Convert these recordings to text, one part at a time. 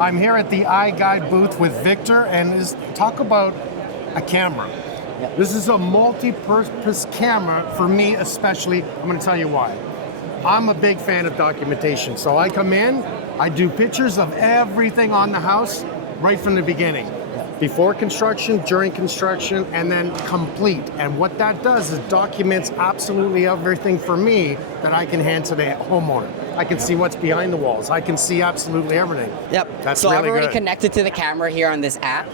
I'm here at the iGuide booth with Victor, and talk about a camera. Yep. This is a multi-purpose camera for me especially. I'm going to tell you why. I'm a big fan of documentation, so I come in, I do pictures of everything on the house right from the beginning. Before construction, during construction, and then complete. And what that does is documents absolutely everything for me that I can hand to the homeowner. I can see what's behind the walls. I can see absolutely everything. Yep. That's so really I've already good. connected to the camera here on this app.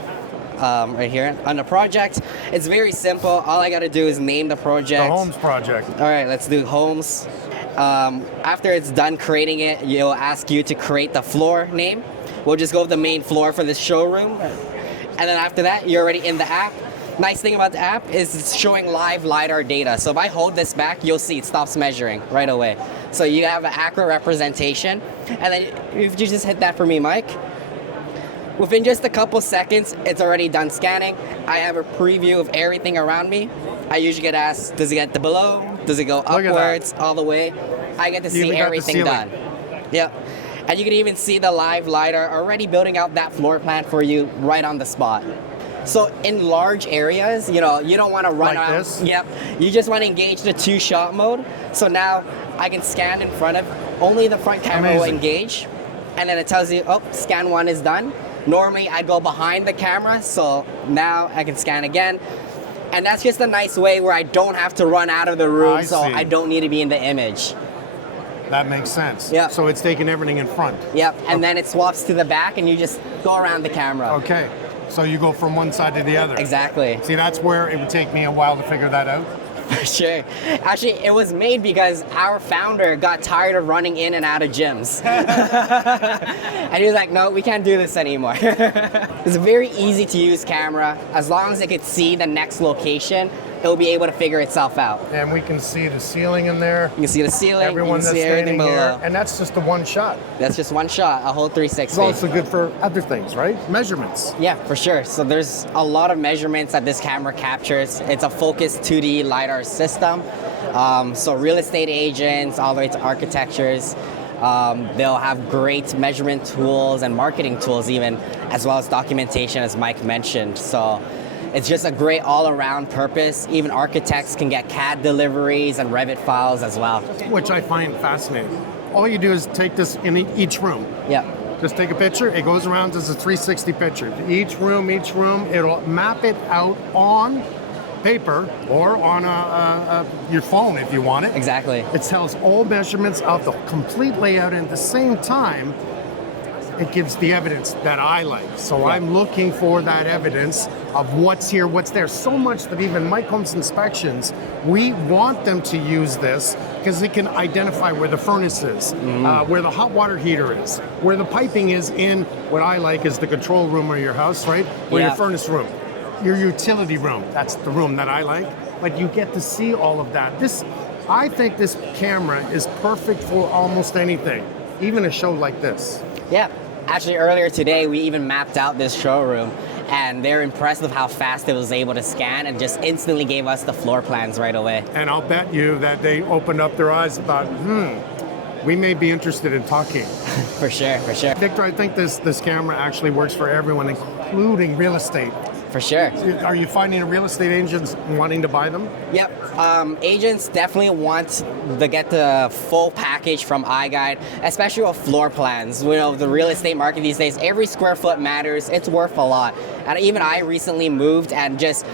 Right here on the project. It's very simple. All I got to do is name the project. The Holmes project. All right, let's do Holmes. After it's done creating it, it'll ask you to create the floor name. We'll just go with the main floor for this showroom. And then after that, you're already in the app. Nice thing about the app is it's showing live LiDAR data. So if I hold this back, you'll see it stops measuring right away. So you have an accurate representation. And then if you just hit that for me, Mike, within just a couple seconds, it's already done scanning. I have a preview of everything around me. I usually get asked, does it get to below? Does it go upwards all the way? I get to see everything done. Yep. And you can even see the live LiDAR already building out that floor plan for you right on the spot. So in large areas, you don't want to run like out. This? Yep. You just want to engage the two-shot mode. So now I can scan in front of, only the front camera will engage. And then it tells you, oh, scan 1 is done. Normally I go behind the camera, so now I can scan again. And that's just a nice way where I don't have to run out of the room, so I don't need to be in the image. That makes sense. Yep. So it's taking everything in front. Yep, and then it swaps to the back and you just go around the camera. Okay. So you go from one side to the other. Exactly. See, that's where it would take me a while to figure that out. For sure. Actually, it was made because our founder got tired of running in and out of gyms. And he was like, no, we can't do this anymore. It's a very easy to use camera. As long as it could see the next location, it'll be able to figure itself out. And we can see the ceiling in there. You can see the ceiling, Everyone you can that's see everything standing below. here. And that's just the one shot. That's just one shot, a whole 360. It's also good for other things, right? Measurements. Yeah, for sure. So there's a lot of measurements that this camera captures. It's a focused 2D LiDAR system. So real estate agents, all the way to architectures, they'll have great measurement tools and marketing tools even, as well as documentation, as Mike mentioned. So it's just a great all-around purpose. Even architects can get CAD deliveries and Revit files as well. Which I find fascinating. All you do is take this in each room. Yeah. Just take a picture, it goes around as a 360 picture. Each room, it'll map it out on paper or on your phone if you want it. Exactly. It tells all measurements of the complete layout, and at the same time, it gives the evidence that I like. So I'm looking for that evidence of what's here, what's there. So much that even Mike Holmes inspections, we want them to use this because it can identify where the furnace is, where the hot water heater is, where the piping is in what I like is the control room of your house, right? Or your furnace room, your utility room. That's the room that I like. But you get to see all of that. I think this camera is perfect for almost anything, even a show like this. Yeah. Actually, earlier today, we even mapped out this showroom, and they're impressed with how fast it was able to scan and just instantly gave us the floor plans right away. And I'll bet you that they opened up their eyes about, we may be interested in talking. For sure, for sure. Victor, I think this camera actually works for everyone, including real estate. For sure. Are you finding real estate agents wanting to buy them? Yep. Agents definitely want to get the full package from iGuide, especially with floor plans. You know, the real estate market these days, every square foot matters. It's worth a lot. And even I recently moved and just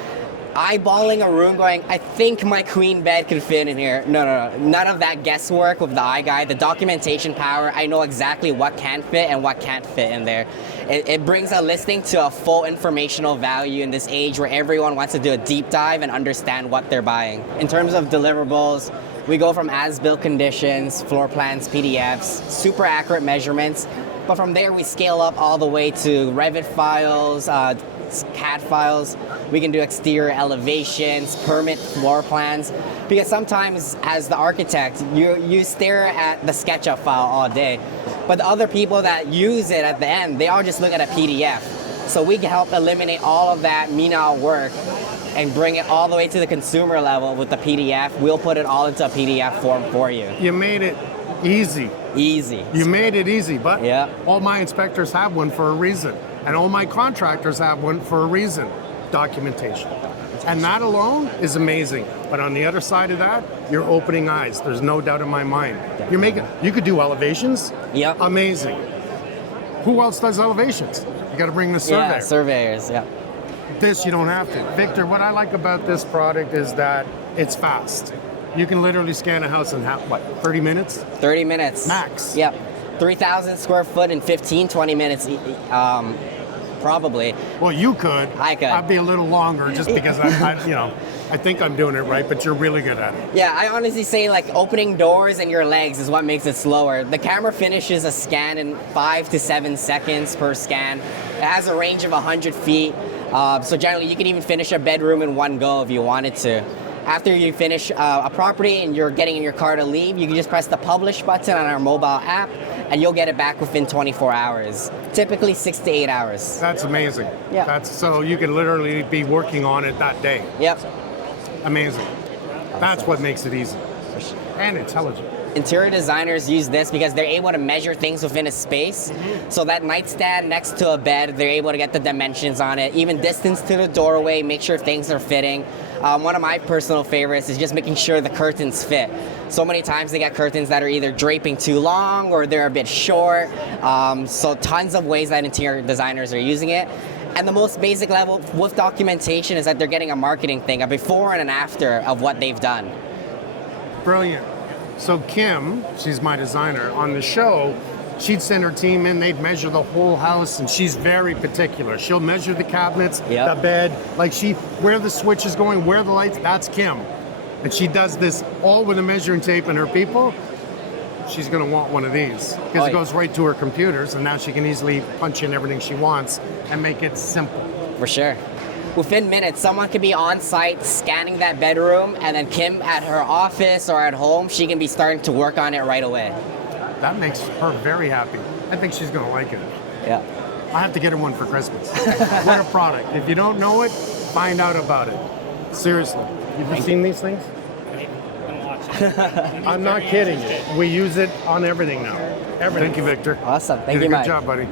eyeballing a room going, I think my queen bed could fit in here. No. None of that guesswork with the iGuide. The documentation power, I know exactly what can fit and what can't fit in there. It brings a listing to a full informational value in this age where everyone wants to do a deep dive and understand what they're buying. In terms of deliverables, we go from as-built conditions, floor plans, PDFs, super accurate measurements. But from there, we scale up all the way to Revit files, CAD files. We can do exterior elevations, permit floor plans. Because sometimes, as the architect, you stare at the SketchUp file all day. But the other people that use it at the end, they all just look at a PDF. So we can help eliminate all of that menial work and bring it all the way to the consumer level with the PDF. We'll put it all into a PDF form for you. You made it easy. Easy. You made it easy, but Yeah. all my inspectors have one for a reason, and all my contractors have one for a reason: documentation. And that alone is amazing. But on the other side of that, you're opening eyes. There's no doubt in my mind. You could do elevations. Yep. Amazing. Who else does elevations? You got to bring the surveyor. Yeah, surveyors, yeah. This you don't have to. Victor, what I like about this product is that it's fast. You can literally scan a house in 30 minutes? 30 minutes. Max. Yep. 3,000 square foot in 15, 20 minutes, probably. Well, you could. I could. I'd be a little longer just because I think I'm doing it right, but you're really good at it. Yeah, I honestly say like opening doors and your legs is what makes it slower. The camera finishes a scan in 5 to 7 seconds per scan. It has a range of 100 feet. So generally you can even finish a bedroom in one go if you wanted to. After you finish a property and you're getting in your car to leave, you can just press the publish button on our mobile app and you'll get it back within 24 hours. Typically 6 to 8 hours. That's amazing. Yeah. So you can literally be working on it that day. Yep. Amazing. That's what makes it easy. And intelligent. Interior designers use this because they're able to measure things within a space. So that nightstand next to a bed, they're able to get the dimensions on it, even distance to the doorway, make sure things are fitting. One of my personal favorites is just making sure the curtains fit. So many times they get curtains that are either draping too long or they're a bit short. So tons of ways that interior designers are using it. And the most basic level with documentation is that they're getting a marketing thing, a before and an after of what they've done. Brilliant. So Kim, she's my designer, on the show, she'd send her team in, they'd measure the whole house, and she's very particular. She'll measure the cabinets, Yep. the bed, where the switch is going, where the lights, that's Kim. And she does this all with a measuring tape, and her people, she's gonna want one of these. Because it goes right to her computers, and now she can easily punch in everything she wants and make it simple. For sure. Within minutes, someone could be on site scanning that bedroom, and then Kim at her office or at home, she can be starting to work on it right away. That makes her very happy. I think she's gonna like it. Yeah. I have to get her one for Christmas. What a product. If you don't know it, find out about it. Seriously. You've ever seen these things? I'm not kidding you. We use it on everything now. Everything. Thank you, Victor. Awesome. Thank Did you, a good Mike. job, buddy.